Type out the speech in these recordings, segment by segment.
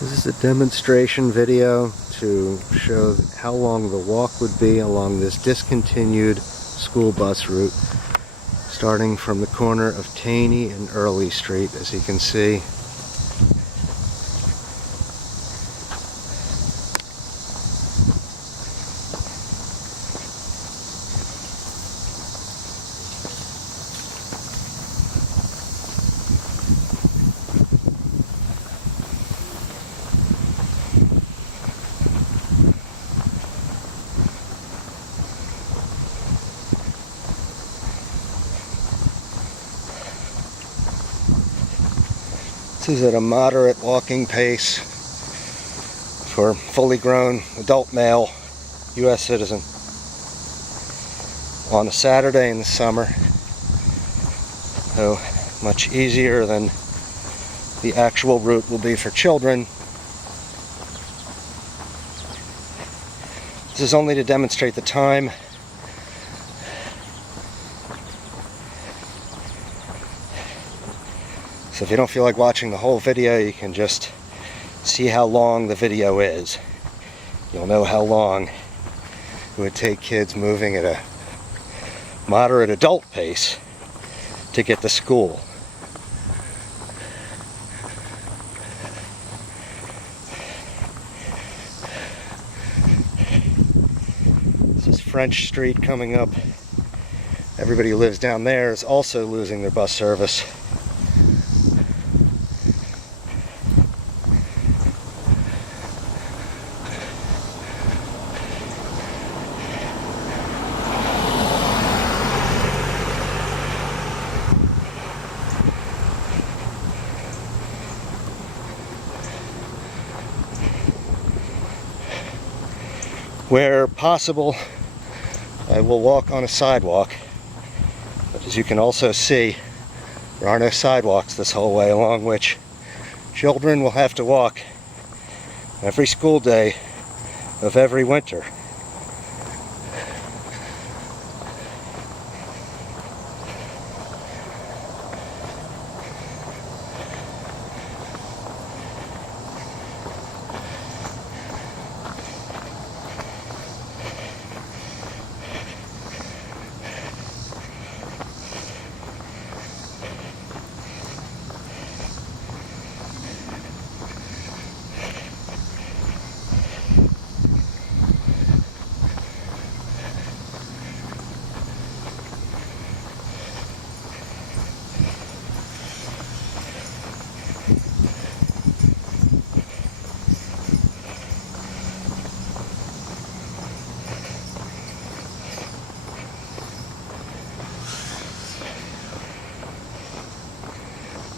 This is a demonstration video to show how long the walk would be along this discontinued school bus route, starting from the corner of Taney and Early Street, as you can see. This is at a moderate walking pace for fully grown adult male U.S. citizen on a Saturday in the summer, so much easier than the actual route will be for children. This is only to demonstrate the time. So if you don't feel like watching the whole video, you can just see how long the video is. You'll know how long it would take kids moving at a moderate adult pace to get to school. This is French Street coming up. Everybody who lives down there is also losing their bus service. Where possible, I will walk on a sidewalk, but as you can also see, there are no sidewalks this whole way, along which children will have to walk every school day of every winter.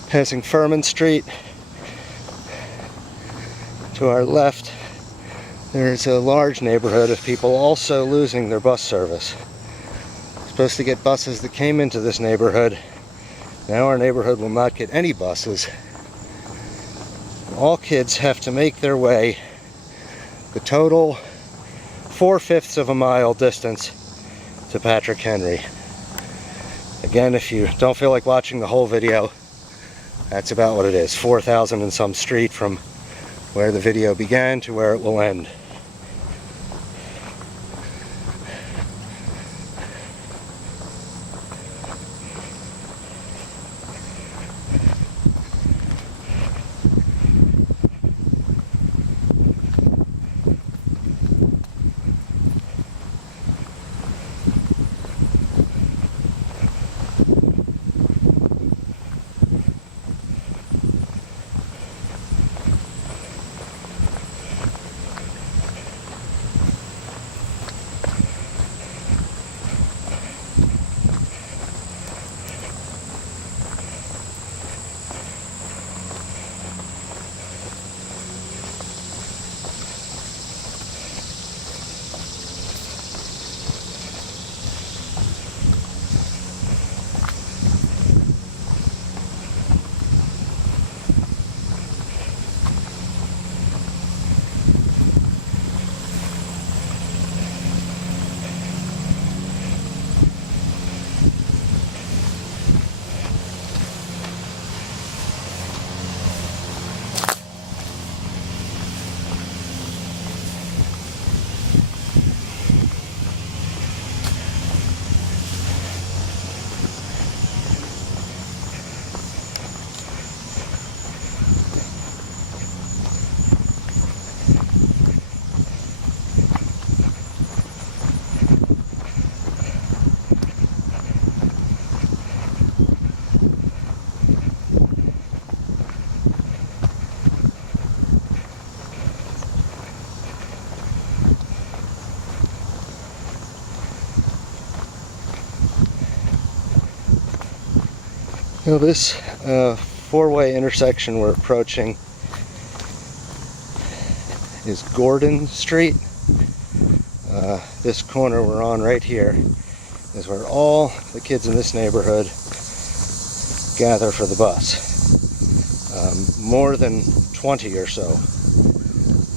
Passing Furman Street, to our left, there's a large neighborhood of people also losing their bus service. Supposed to get buses that came into this neighborhood. Now our neighborhood will not get any buses. All kids have to make their way the total 4/5 of a mile distance to Patrick Henry. Again, if you don't feel like watching the whole video, that's about what it is, 4,000 and some street from where the video began to where it will end. Now this four-way intersection we're approaching is Gladden Street. This corner we're on right here is where all the kids in this neighborhood gather for the bus. More than 20 or so,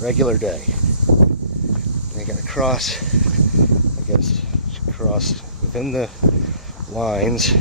regular day. They gotta cross, I guess, cross within the lines.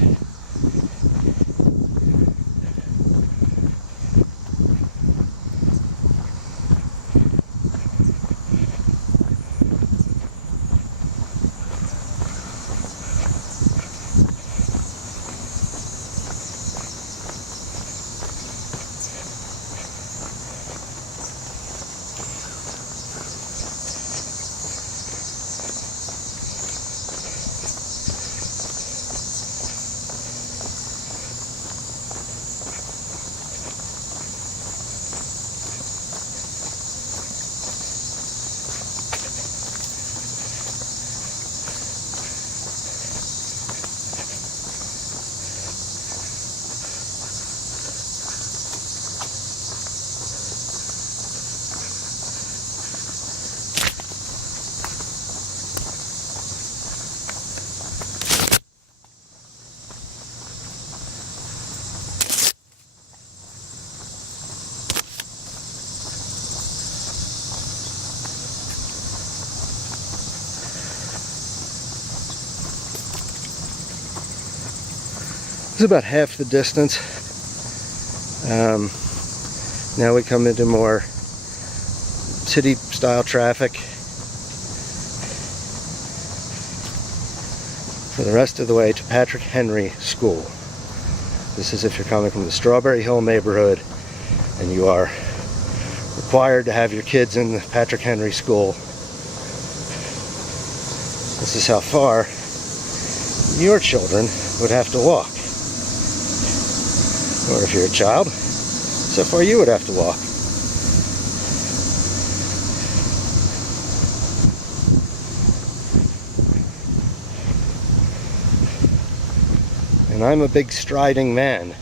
It's about half the distance. Now we come into more city style traffic. For the rest of the way to Patrick Henry School. This is if you're coming from the Strawberry Hill neighborhood and you are required to have your kids in the Patrick Henry School. This is how far your children would have to walk. Or if you're a child, so far you would have to walk. And I'm a big striding man,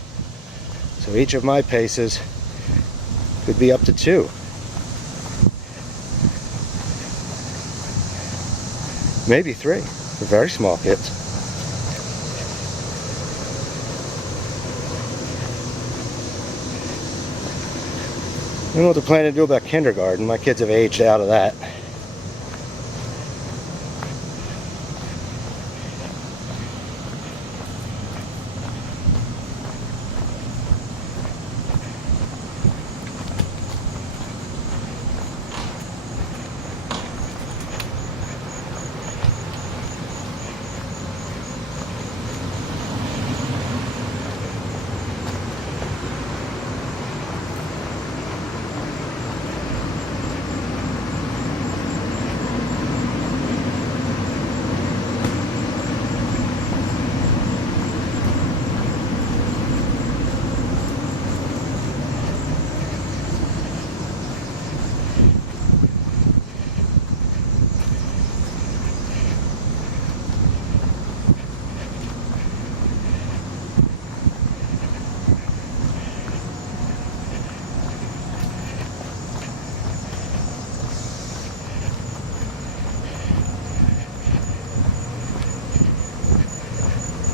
so each of my paces could be up to 2. Maybe 3 for very small kids. I don't know what they're planning to do about kindergarten. My kids have aged out of that.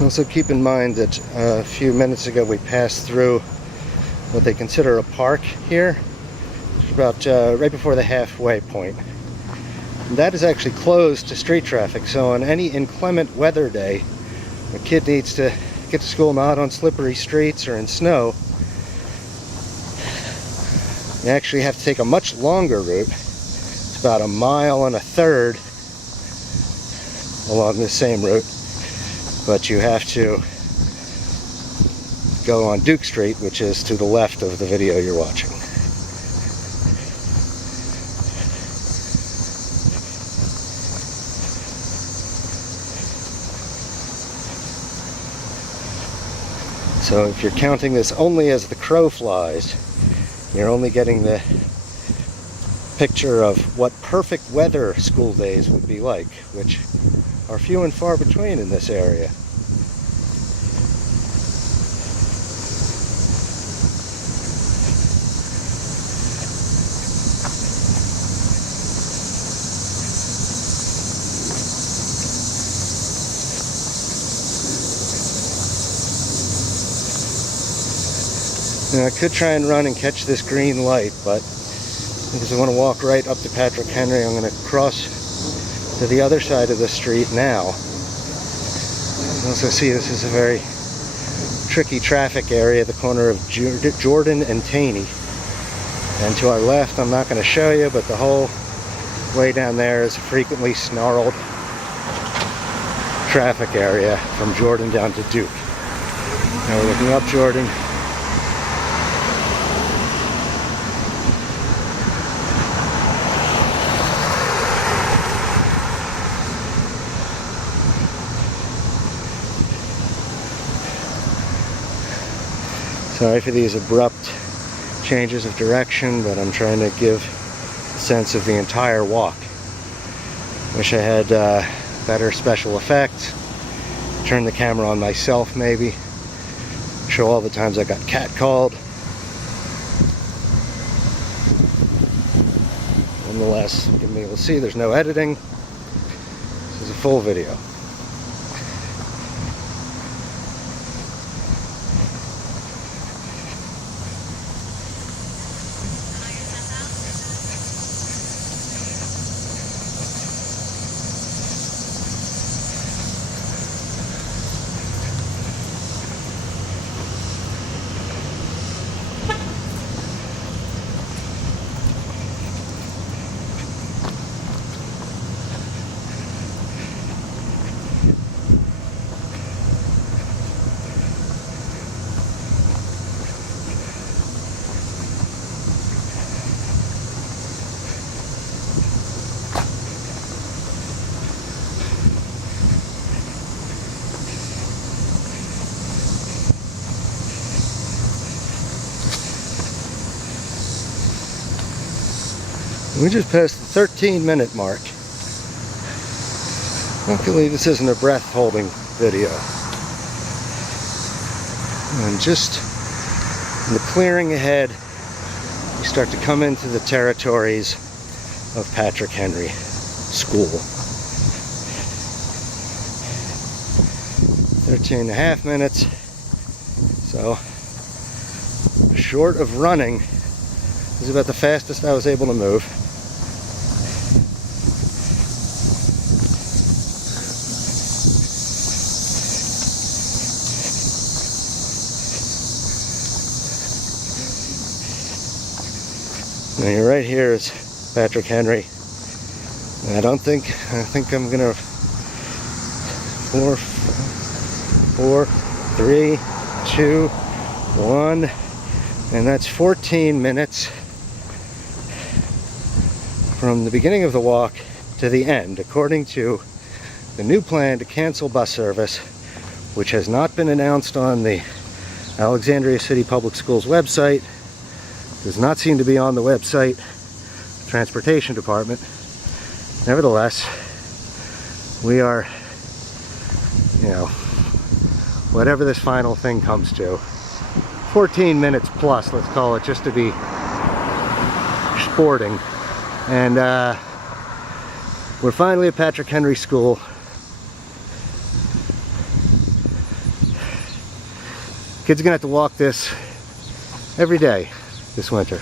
Also keep in mind that a few minutes ago we passed through what they consider a park here. It's about right before the halfway point. And that is actually closed to street traffic, so on any inclement weather day, a kid needs to get to school not on slippery streets or in snow. You actually have to take a much longer route. It's about 1.25 miles along this same route. But you have to go on Duke Street, which is to the left of the video you're watching. So if you're counting this only as the crow flies, you're only getting the picture of what perfect weather school days would be like, which are few and far between in this area. Now, I could try and run and catch this green light, but because I want to walk right up to Patrick Henry, I'm going to cross to the other side of the street now. You also see this is a very tricky traffic area, the corner of Jordan and Taney. And to our left, I'm not going to show you, but the whole way down there is a frequently snarled traffic area from Jordan down to Duke. Now we're looking up Jordan. Sorry for these abrupt changes of direction, but I'm trying to give a sense of the entire walk. Wish I had better special effects. Turn the camera on myself maybe. Show all the times I got catcalled. Nonetheless, you can be able to see there's no editing. This is a full video. We just passed the 13-minute mark. Luckily, this isn't a breath-holding video. And just in the clearing ahead, we start to come into the territories of Patrick Henry School. 13.5 minutes. So, short of running, this is about the fastest I was able to move. Now right here is Patrick Henry. And I think I'm gonna 4, 3, 2, 1, and that's 14 minutes from the beginning of the walk to the end, according to the new plan to cancel bus service, which has not been announced on the Alexandria City Public Schools website. Does not seem to be on the website, Transportation Department. Nevertheless, we are, whatever this final thing comes to, 14 minutes plus, let's call it, just to be sporting. And we're finally at Patrick Henry School. Kids are gonna have to walk this every day this winter.